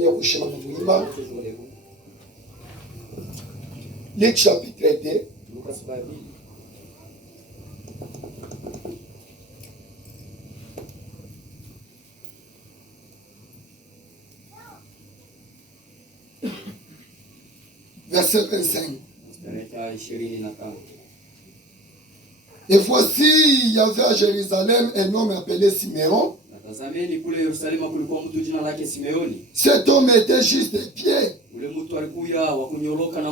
Luc chapitre 2. Verset 25. Et voici, il y avait à Jérusalem un homme appelé Siméon. Cet homme était juste de pied.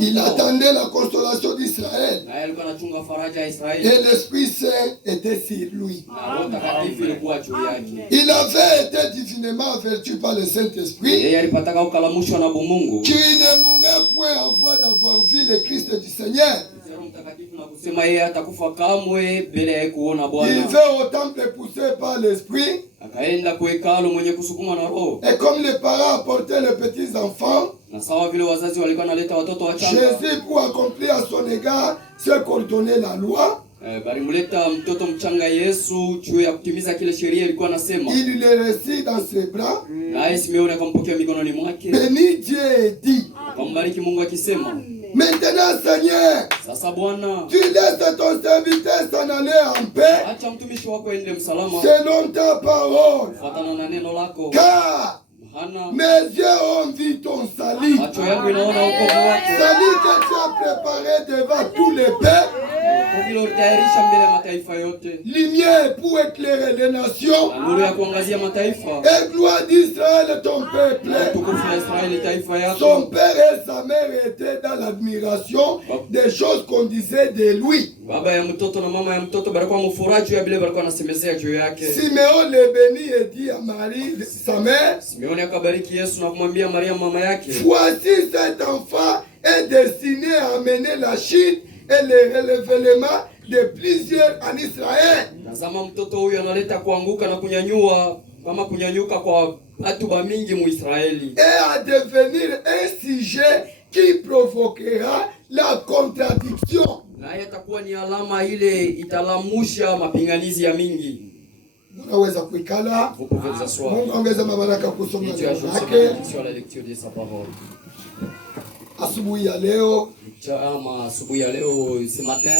Il attendait la consolation d'Israël. Et l'Esprit Saint était sur lui. Il avait été divinement averti par le Saint-Esprit qu'il ne mourrait point avant d'avoir vu le Christ du Seigneur. Il veut au temple poussé par l'Esprit. Et comme les parents apportaient les petits enfants, Jésus, pour accomplir à son égard ce qu'ordonnait la loi, il le reçut dans ses bras, bénit Dieu et dit: maintenant, Seigneur, tu laisses ton serviteur s'en aller en paix selon ta parole. Car mes yeux ont vu ton salut. Salut que tu as préparé devant tous les peuples. Lumière pour éclairer les nations. Et gloire d'Israël ton peuple. Son père et sa mère étaient dans l'admiration des choses qu'on disait de lui. Siméon le bénit et dit à Marie, sa mère: voici cet enfant est destiné à amener la chute et le relèvement de plusieurs en Israël. Et à devenir un sujet qui provoquera la contradiction. Unaweza kuikala. Mungu ongeza mabaraka kusoma neno lake. Asubuhi ya leo, ce matin,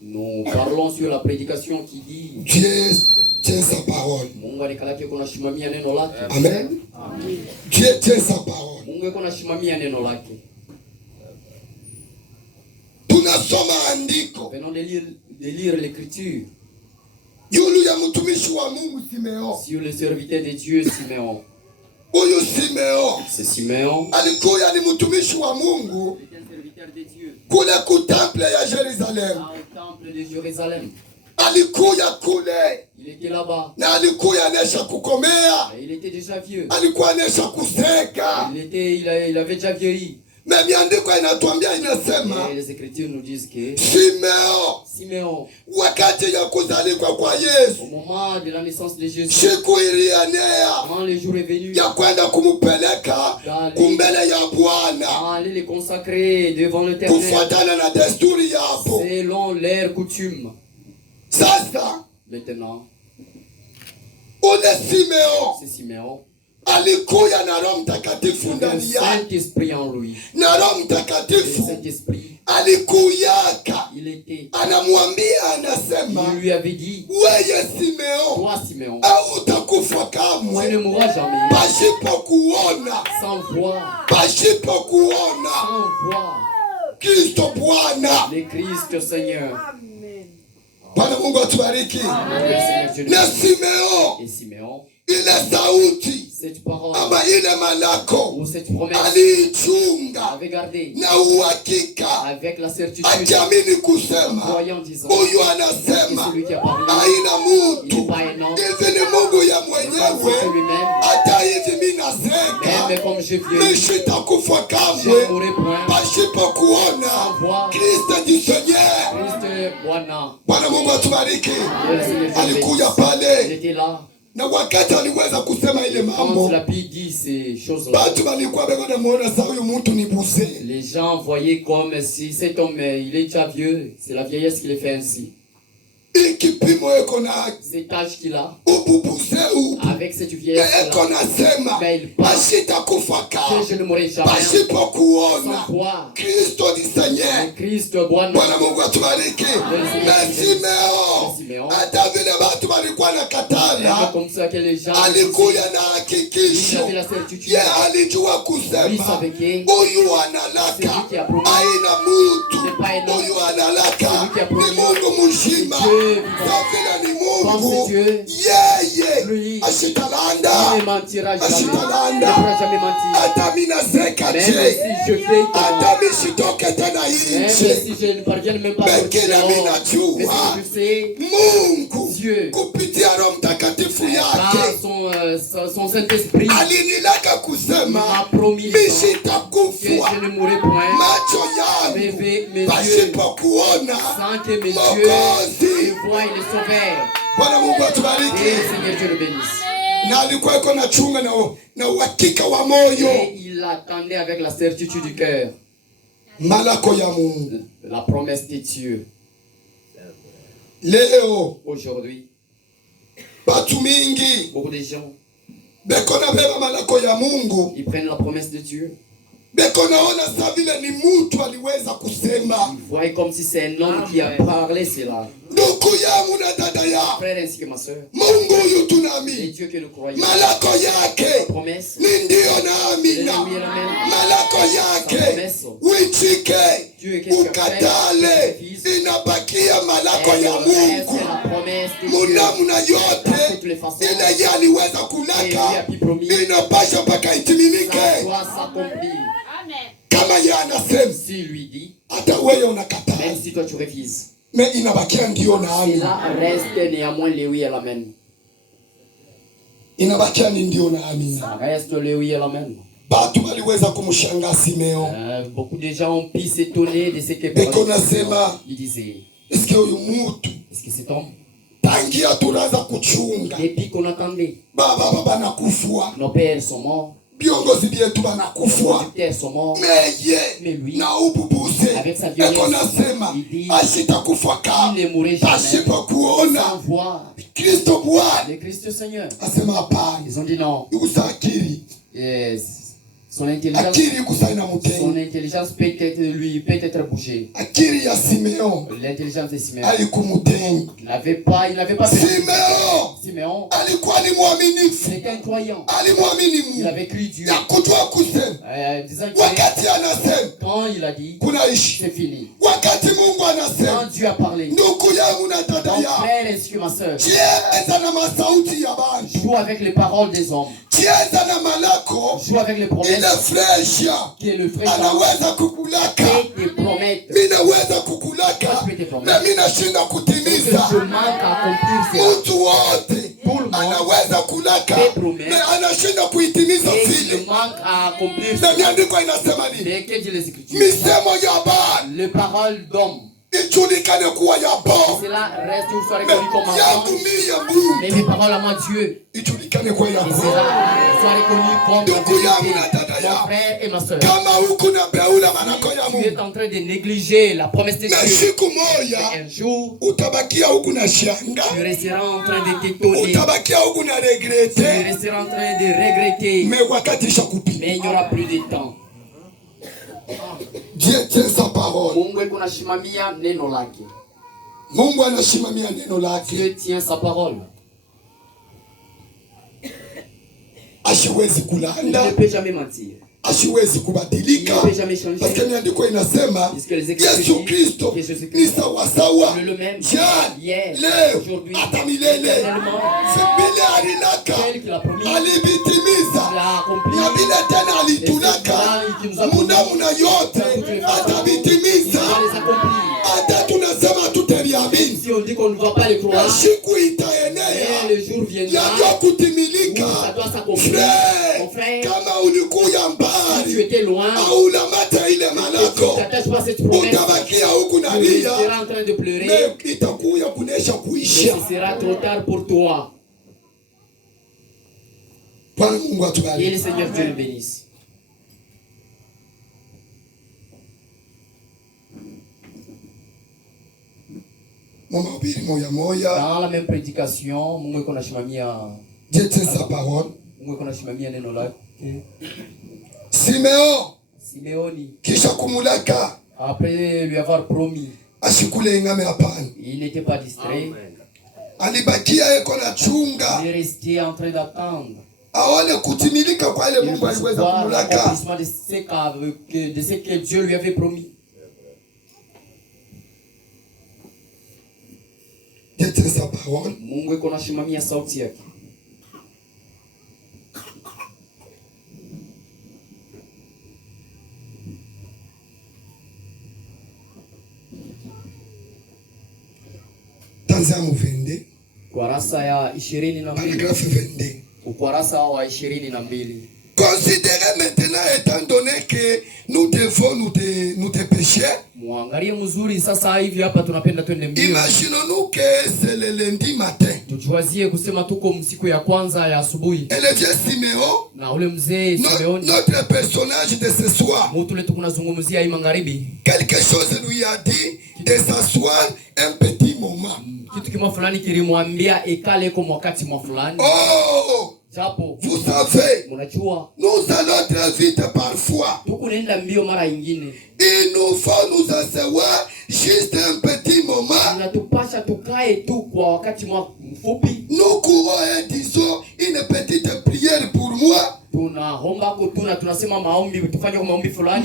nous parlons sur la prédication qui dit Dieu tient sa parole. Amen. Dieu tient sa parole. Tunasoma andiko. Venons de lire l'écriture yulu ya mtumishi wa Mungu Simeon. Sur le serviteur de Dieu Simeon. Huyu Simeon, c'est Simeon, alikuwa ni mtumishi wa Mungu kule ku temple ya Jerusalem. Temple de Jérusalem. Alikuya kule, il était là-bas, na alikuya anesha kukomea, il était déjà vieux, alikuwa anesha kuseka, il avait déjà vieilli. Mais miandiko inatuambia, inasema les écritures nous disent que Simeon wakati ya kuzaliwa kwa Yesu, au moment de la naissance de Jésus, siku ilienea quand le jour est venu ya kwenda kumupeleka kumbele ya Bwana, aller les consacrer devant l'Éternel kufuatana na desturi yapo, selon leur coutume. Sasa maintenant, c'est Simeon, alikuya na Roho Mtakatifu ndani yake, Saint-Esprit en lui. Na Roho Mtakatifu alikuyaka, anamwambia, anasema, il lui avait dit, wewe Simeon, toi Simeon, hautakufa kamwe, tu ne mourras jamais, pasipo kuona, sans voir, pasipo kuona, sans voir Kristo Bwana, le Christ Seigneur. Bwana Mungu atubariki. Na Simeon, et Simeon, ile sauti cette parole, ama ile malako, ou cette promesse, alichunga avait gardé na uhakika, avec la certitude, akiamini kusema, voyant, disant, huyu anasema haina mutu, hivi ni Mungu ya mwenyewe, hata hivi mimi naseka mishitakufa kamwe pasipo kuona Kristo du Seigneur. Bwana Mungu atubariki. Alikuja pale na wakati aliweza kusema ile mambo, batu walikuwa wanamuona sasa huyu mtu ni buse. Les gens voyaient comme si cet homme il est déjà vieux, c'est la vieillesse qui le fait ainsi. cet âge qu'il a, ububuse ubu avec cette vieillesse eko nasema mais il pense ashitakufa que kamwe je ne mourrai jamais pasipo sans kuona voir Kristo ni senye. le Christ Bwana. Bwana Mungu atubariki. Na Simeo hata vile watu walikuwa na katala, Comme ça que les gens alikuya na hakikisho, avaient la certitude, ye alijua lui kusema savait que huyu analaka aina mutu, huyu analaka ni Mungu mzima, safina ni Mungu yeye ashitalanda, ashitalanda. Hata mina seka je, hata mishitoke tena même inje, si je ne parviens même pas à sortir lakini dehors, mina mais jua je sais Mungu Dieu kupitia Roho Mtakatifu par yake son Saint-Esprit alinilaka m'a kusema promis que mishitakufa je ne mourrai point, macho mes yangu yeux pasipo kuona sans que mes yeux Mwokozi. ne voient le Sauveur. Bwana Mungu Et atubariki. Seigneur Dieu le bénisse. Na alikuwa iko na chunga na uhakika wa moyo Et il attendait avec la certitude du cœur malako ya Mungu. la promesse de Dieu. Leo Aujourd'hui, batu mingi beaucoup de gens, beko na beba malako ya Mungu, ils prennent la promesse de Dieu. beko naona sa vile ni mtu aliweza kusema. Ils voient comme si c'est un homme qui a parlé cela. Ndugu yangu na dada ya Frère ainsi que ma soeur, Mungu huyu et tunaamini Dieu que le croyant, malako yake la promesse, ni ndio na amina. Malako yake uitike ukatale, inabakia malako ya Mungu. Munamuna yote ile yeye aliweza kulaka inapasha mpaka itimilike. Kama yeye anasema, si lui dit, hata wewe unakataa, même si toi tu refuses, mais inabakia ndio na amina. cela reste néanmoins le oui et l'amen. Inabakia ni ndio na amina. Ça reste le oui et l'amen. Batu waliweza kumshangaa Simeo. Beaucoup de gens ont pu s'étonner de ce que il disait. Est-ce que huyu mtu Est-ce que cet homme, tangia tunaanza kuchunga depuis qu'on attendait, baba banakufwa, nos pères sont morts, viongozi vyetu nos banakufwa, pères sont morts, meye mais lui, na ububuse avec sa vieillesse, eko nasema il dit, ashitakufa il ne mourrait jamais pasipo sans kuona voir Kristo Bwana. le Christ Seigneur. Asema hapana, Ils ont dit non. ikusa akili, Yes. Son intelligence, akili ikusa ina son mutenge, intelligence peut-être bougée. akili ya Simeo L'intelligence de Siméon, haikumutenge. il n'avait pas Simeo Siméon, alikuwa ni mwaminifu, c'était un croyant. alimwamini Il Mungu avait cru Dieu. ya kujua kusema Disant que wakati anasema quand il a dit, kunaishi, c'est fini. wakati Mungu anasema. Quand Dieu a parlé, Ndugu yangu na dada mon yangu, frère ainsi que ma soeur, cheza na masauti ya bantu, joue avec les paroles des hommes, cheza na malako joue avec les ile promesses fresha que le frère anaweza kukulaka, fait des promesses. mimi naweza kukulaka na mimi nashinda Que kutimiza. je manque à accomplir cela. Mtu wote anaweza kulaka na anashinda kuitimiza Et vile. je manque à accomplir Na cela. miandiko inasema nini? Mais que dit les Écritures? Misemo ya bana Les paroles d'hommes. ijulikane kuwa ya bana, Cela reste ou soit reconnu comme yangu mensonge. mimi ya Mungu Mais mes paroles à mon Dieu, ijulikane kuwa ya et bana. cela soit reconnu comme la Ndugu yangu na vérité. dada Mon yangu, frère et ma soeur, kama huku na beula manako ya tu Mungu, es en train de négliger la promesse de na Dieu. siku Et moja un jour, utabakia huku na shanga, tu resteras en train de t'étonner. utabakia huku na Tu regrete, resteras en train de regretter. mais wakati shakupita. Mais il n'y aura plus de temps. Dieu tient sa parole. Mungu eko nashimamia neno lake. Mungu anashimamia neno lake, Dieu tient sa parole. asiwezi Il kulanda, ne peut jamais mentir. asiwezi Il kubadilika, ne peut jamais changer. parce que miandiko inasema Puisque les Écritures Yesu disent Kristo que Jésus ni Christ sawasawa est le même jana, hier, leo, aujourd'hui, hata milele. éternellement. Vile alilaka Tel qu'il a promis, il alivitimiza, a accompli. na vile tena Et alitulaka c'est qu'il nous a promis. muna yote Il atavitimiza. va les accomplir. Hata tunasema tutaliamini, Si on dit qu'on ne va pas les na croire, siku mais itaenea le jour viendra yavyo où kutimilika. ça doit s'accomplir. Mon frère, Kama ulikuya si tu mbali étais loin, au lamata ile tu malako, t'attaches pas à cette promesse, utabakia huku tu nalia, seras en train de pleurer, me itakuya kunesha mais kuisha. ce sera trop tard pour toi. Bwana Mungu Et le atubariki. Seigneur Dieu le bénisse. Dans la même prédication, Mungu iko nashimamia Dieu tient sa parole. Mungu iko nashimamia neno lake. Simeoni kisha kumulaka, après lui avoir promis, ashikule ngame hapana, il n'était pas distrait. Alibakia eko na chunga, il est resté en train d'attendre aone kutimilika kwa ile Mungu aliweza kumulaka, de ce que Dieu lui avait promis. Dieu tient sa parole. Mungu iko nashimamia sauti yake. Tanzania 22. Kurasa ya 22. Paragraphe 22. Ukurasa wa 22. Considérez maintenant, étant donné que nous devons nous te pécher. Muangalie mzuri sasa hivi hapa tunapenda twende mbio. Imaginons-nous que c'est le lundi matin. Tujuazie kusema tuko msiku ya kwanza ya asubuhi. Et le vieux Simeon, na ule mzee Simeoni, notre personnage de ce soir, mtu letu kunazungumzia hii magharibi, quelque chose lui a dit de s'asseoir un petit moment. Kitu kimo fulani kilimwambia ekale kwa wakati mwa fulani. Oh! Japo, vous savez, munajua, nous allons très vite parfois. tukunaenda mbio mara nyingine. Il nous faut nous asseoir juste un petit moment. Inatupasha tukae tu kwa wakati mfupi. Nous courons et disons une petite prière pour moi. Tunaomba kutuna, tunasema maombi, tufanye maombi fulani.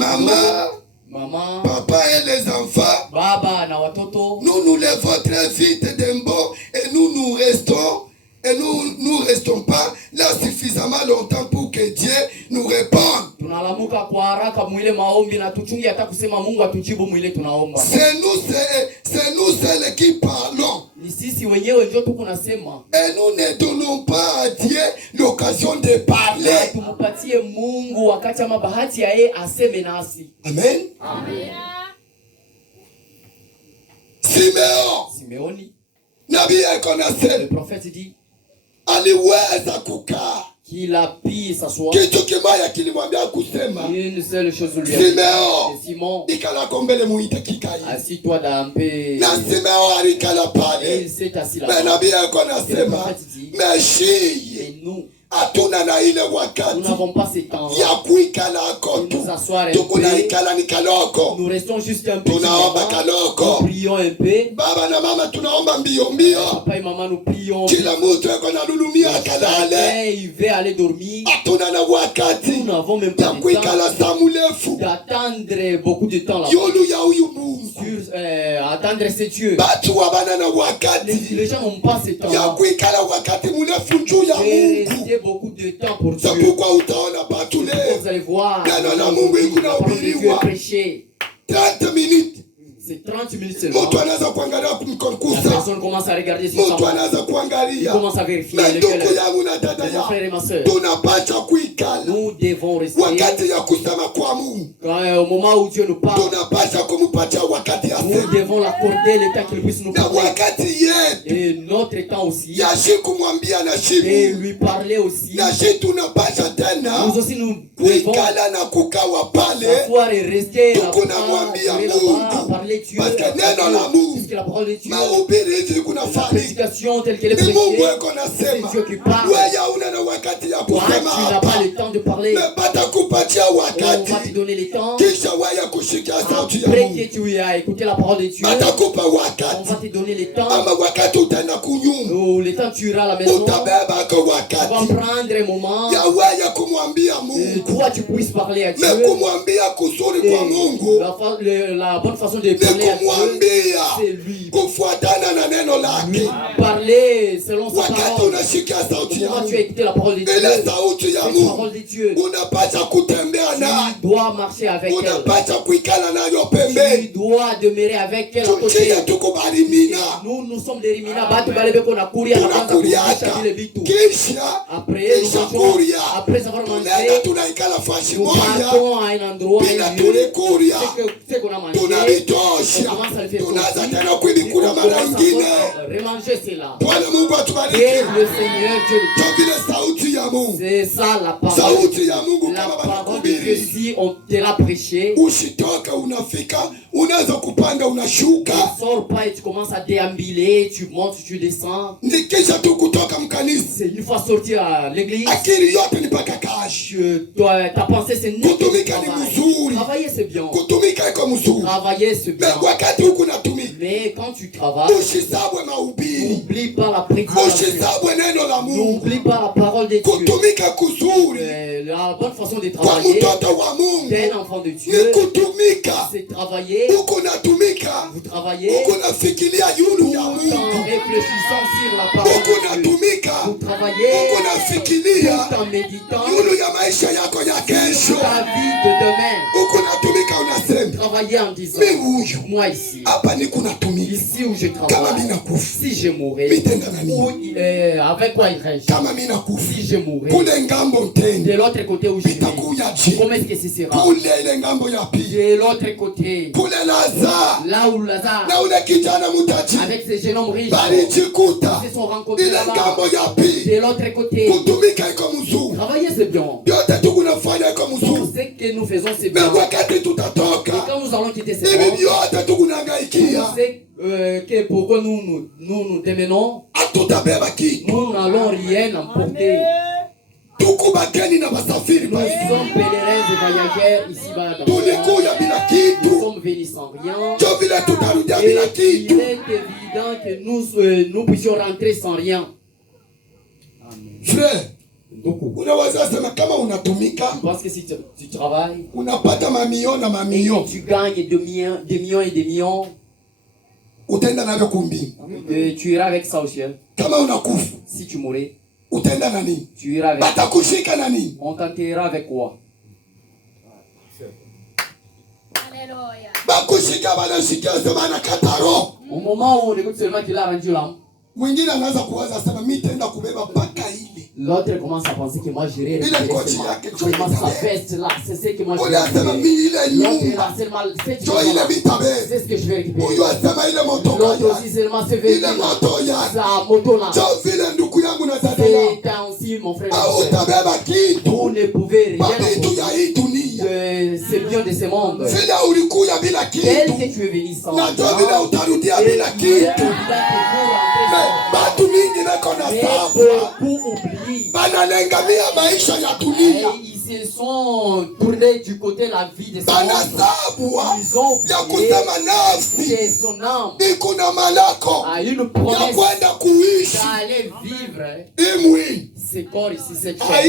Mama, papa et les enfants, baba na watoto, nous nous levons très vite d'un bord et nous restons. Et nous restons pas là suffisamment longtemps pour que Dieu nous réponde. Tunalamuka kwa haraka mwile maombi na tuchungi hata kusema Mungu atujibu mwile tunaomba. C'est nous seuls qui parlons. Ni sisi wenyewe ndio tukunasema. Et nous ne donnons pas à Dieu l'occasion de parler. Tumupatie Mungu wakati ama bahati ya yeye aseme nasi. Amen. Amen. Simeoni. Nabii akonasema. Le prophète dit, aliweza kukaa. Qu'il a pu s'asseoir. Kitu kimoja kilimwambia kusema. Une seule chose lui a dit. Simon. Ikala kombele muite kikai. Assis-toi dans paix. Na Simon alikala pale. Il s'est assis là. Mais nabii akonasema. Et nous, hatuna na ile wakati. Nous n'avons pas ce temps ya kuikala kotu. Tukunaikala ni kaloko. Nous restons juste un peu. Tunaomba kaloko. Nous prions un peu. Baba na mama tunaomba mbio mbio. Papa et maman nous prions. Kila mtu yuko na lulumia kalale. Il veut aller dormir. Hatuna na wakati. Nous n'avons même pas de kuikala saa mrefu. D'attendre beaucoup de temps là. Yulu ya huyu Mungu. Attendre c'est Dieu. Batu wabana na wakati. Les gens n'ont pas ce temps. Ya kuikala wakati mrefu juu ya Mungu. Beaucoup de temps pour Dieu. C'est pourquoi utaona batu leo. Vous allez voir. Neno la Mungu inahubiriwa 30 minutes. C'est 30 minutes seulement. Mtu anaanza kuangalia kumkonkusa. La personne commence à regarder sur sa mtu anaanza kuangalia. Commence à vérifier ndugu yangu na dada yangu. Tunapaswa kuikala. Nous devons rester. Wakati ya kusema kwa Mungu. Au moment où Dieu nous parle. Tunapaswa kumpatia wakati ya nous devons l'accorder le temps qu'il puisse nous parler. Na wakati yetu. Et notre temps aussi. Yashi kumwambia na shibu. Et lui parler aussi. Na shibu tunapaswa tena. Nous aussi nous devons kuikala na kukawa pale. Pouvoir rester là. Tukunamwambia Mungu. Parce que neno la Mungu mahubiri hizi kunafanyika. Ni Mungu eko nasema wewe una na wakati ya kusema hapa. Bata kupatia wakati kisha wewe kushikia sauti ya Mungu. Bata kupa wakati ama wakati utaenda kunyumba utabeba kwa wakati ya wewe kumwambia Mungu na kumwambia kuzuri kwa Mungu. La bonne façon de parler à Dieu, c'est lui. Kufuatana na neno lake. Parler selon sa wakati parole. unashika sauti ya Mungu, tu as écouté la parole de Dieu. Ile sauti ya Mungu unapaswa kutembea nayo. Tu dois marcher avec elle. Unapaswa kuikala nayo pembeni. Tu dois demeurer avec elle à côté. Nous sommes des rimina. Batu balebe kona kuria na kwanza kurisha vile vitu. Kisha après avoir manger, nous partons à un endroit, c'est qu'on a mangé, on commence à le faire sortir, et on commence à remanger cela. Et le Seigneur Dieu le c'est ça la parole. La parole de Dieu, si on te l'a prêché, tu ne sors pas et tu commences à déambuler, tu montes, tu descends. C'est une fois sorti à l'église, ta pensée c'est travailler c'est bien. Travailler c'est bien. Mais quand tu travailles, n'oublie pas la prédication. N'oublie pas la parole de Dieu. La bonne façon de travailler d'un enfant de Dieu, c'est travailler. Vous travaillez tout en réfléchissant sur la parole de Dieu. Vous travaillez tout en méditant sur ta vie de demain. Travaillez en disant, moi ici où je travaille, si je mourrais, avec quoi il reste? Si je mourrais, de l'autre côté où je vais, comment est-ce que ce sera? De l'autre côté, là où Lazare, avec ces jeunes hommes riches, ils se sont rencontrés là-bas. De l'autre côté, travailler c'est bien. Tout ce que nous faisons c'est bien. Et quand nous allons quitter ce monde, que pourquoi nous démenons, nous n'allons rien emporter. Nous sommes pèlerins et voyageurs ici-bas. Nous sommes venus sans rien. Et il est évident que nous puissions rentrer sans rien. Frère, parce que si tu travailles et tu gagnes des millions et des millions, tu iras avec ça au ciel. Si tu mourais, tu iras avec. On t'enterrera avec quoi? Au moment où on écoute seulement qu'il a rendu l'âme, l'autre commence à penser que moi j'irai seulement sa veste là, c'est ce que moi je vais récupérer. C'est ce que je vais récupérer. L'autre aussi seulement se veut sa moto là. C'est ainsi mon frère. Vous ne pouvez rien apporter. C'est bien de ce monde. Tel que tu es venu sans beaucoup oublient. Ils se sont tournés du côté de la vie de ce monde. Ils ont oublié que son âme a une promesse d'aller vivre. Ce corps ici, cette chair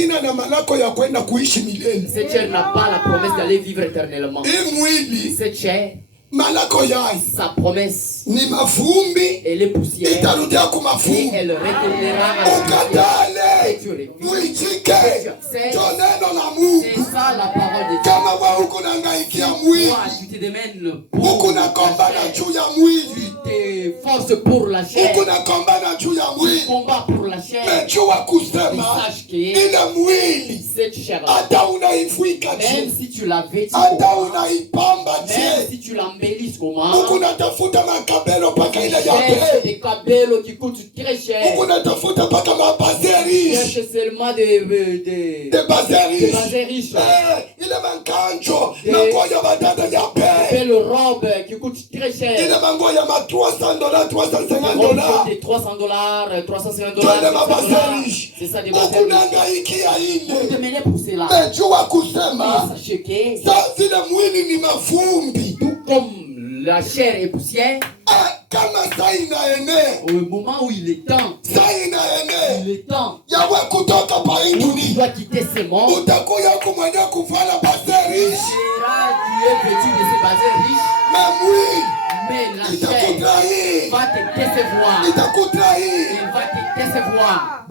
n'a pas la promesse d'aller vivre éternellement. Cette chair, sa promesse, elle est poussière et elle retournera à et tu refuses. C'est ça la parole de Dieu. Toi, tu te démènes pour la chair. Tu te forces pour la chair. Tu combats pour la chair. Mais sache que cette chair, même si tu la vêtis, même si tu l'embellisses comment, des cabellos qui coûtent très cher. Cherche seulement des bazars riches. Des belles robes qui coûtent très cher. Des $300, $350. C'est ça des bazars riches. Vous te menez pour cela. Mais sachez que tout comme la chair est poussière, au moment où il est temps, où tu dois quitter ce monde, tu es vêtu de ces bazars riches, mais la chair va te décevoir. Il va te décevoir.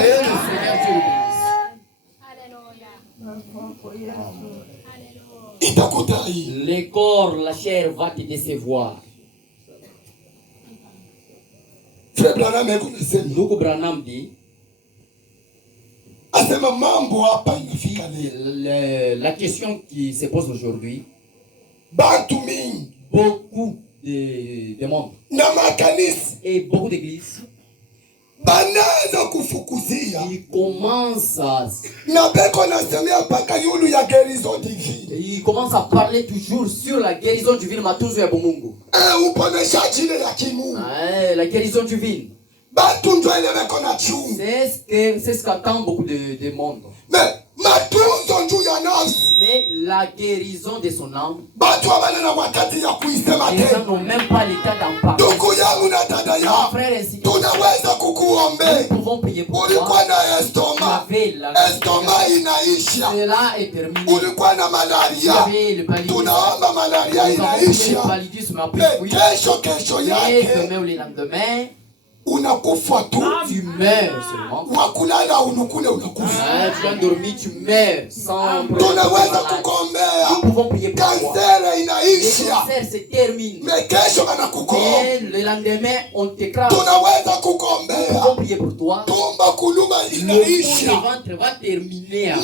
Et le Seigneur Dieu le les corps, la chair va te décevoir. Frère Branham dit, La question qui se pose aujourd'hui, beaucoup de monde et beaucoup d'églises, ils commencent à parler toujours sur la guérison divine. La guérison divine. C'est ce qu'attend beaucoup de monde. Mais la guérison de son âme, les gens n'ont même pas l'état d'en parler. Mon frère et sœur, nous pouvons prier pour toi. Tu avais la cela est terminé. Tu avais le paludisme a pris fruit. Et demain ou le lendemain, tu meurs seulement. Tu as dormi, tu meurs sans problème. Nous pouvons prier pour toi. Le cancer se termine. Et le lendemain, on t'écrase. Nous pouvons prier pour toi. Le ventre va terminer.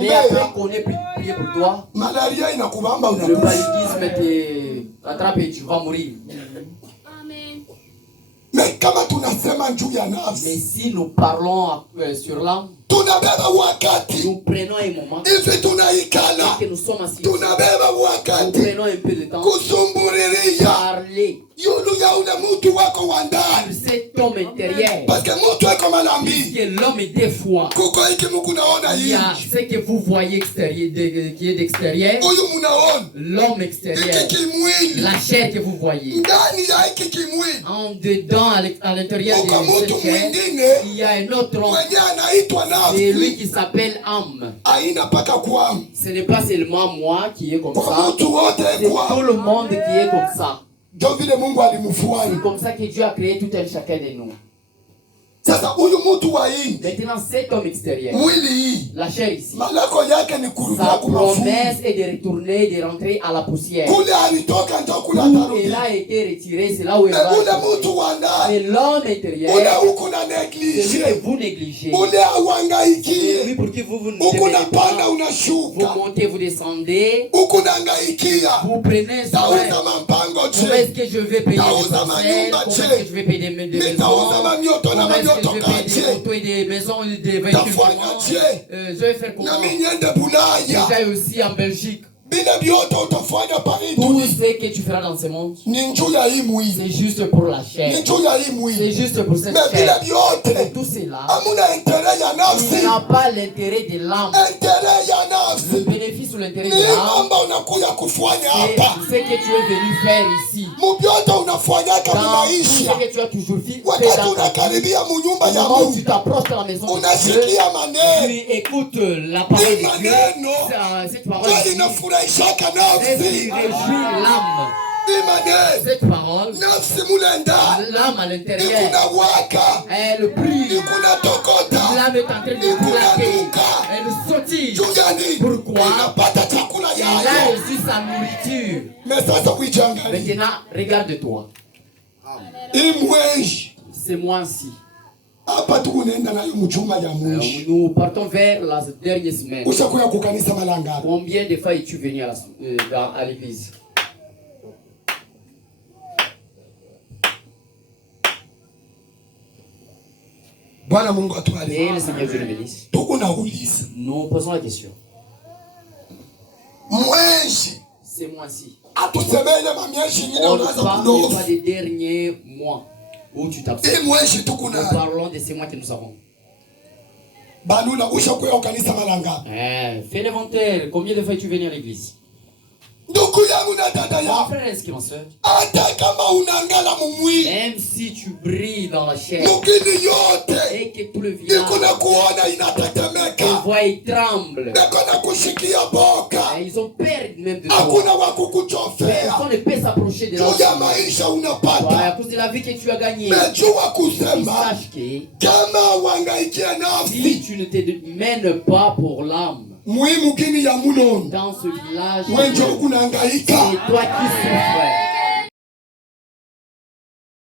Mais après qu'on ait prié pour toi, le paludisme t'attrape et tu vas mourir. Mais si nous parlons sur l'âme, nous prenons un moment et que nous sommes assis, nous prenons un peu de temps parler sur cet homme intérieur. Parce que l'homme est des fois, il y a ce que vous voyez extérieur, qui est d'extérieur, l'homme extérieur, la chair que vous voyez. En dedans, à l'intérieur de cette chair, il y a un autre homme. C'est lui qui s'appelle âme. Ce n'est pas seulement moi qui est comme ça. C'est tout le monde qui est comme ça. C'est comme ça que Dieu a créé tout un chacun de nous. Maintenant, cet homme extérieur, la chair ici, sa promesse est de retourner, de rentrer à la poussière. Où elle a été retirée, c'est là où elle va retourner. Mais l'homme intérieur, celui que vous négligez, celui pour qui vous ne devez pas, vous montez, vous descendez, vous prenez soin. Comment est-ce que je vais payer les parcelles? Comment est-ce que je vais payer des maisons? Comment est-ce que je vais payer des photos et des maisons, des véhicules? Je vais faire comment? Déjà aussi en Belgique. Tout ce que tu feras dans ce monde, c'est juste pour la chair. C'est juste pour cette chair. Et tout cela, il n'a pas l'intérêt de l'âme. Le bénéfice ou l'intérêt de l'âme, c'est ce que tu es venu faire ici. Dans ce que tu as toujours fait dans ta vie. Au moment où tu t'approches de la maison de Dieu, tu écoutes la parole de Dieu, cette parole de Dieu. Et qui réjouit l'âme. Cette parole, l'âme à l'intérieur, elle brille. L'âme est en train de claquer. Elle sautille. Pourquoi? Il a reçu sa nourriture. Maintenant, regarde-toi. C'est moi-ci. Nous partons vers la dernière semaine. Combien de fois es-tu venu à l'église? Et le Seigneur Dieu le bénisse. Nous posons la question. C'est moi-ci. On ne parle pas des derniers mois où tu t'absentes. Nous parlons de ces mois que nous avons. Fais l'inventaire. Combien de fois es-tu venu à l'église? Mon frère, est-ce que ma soeur? Même si tu brilles dans la chair et que tout le village te voit et tremble, et ils ont peur même de toi. Personne ne peut s'approcher de l'homme. À cause de la vie que tu as gagnée. Sache que si tu ne te mènes pas pour l'âme, dans ce village, c'est toi qui souffres.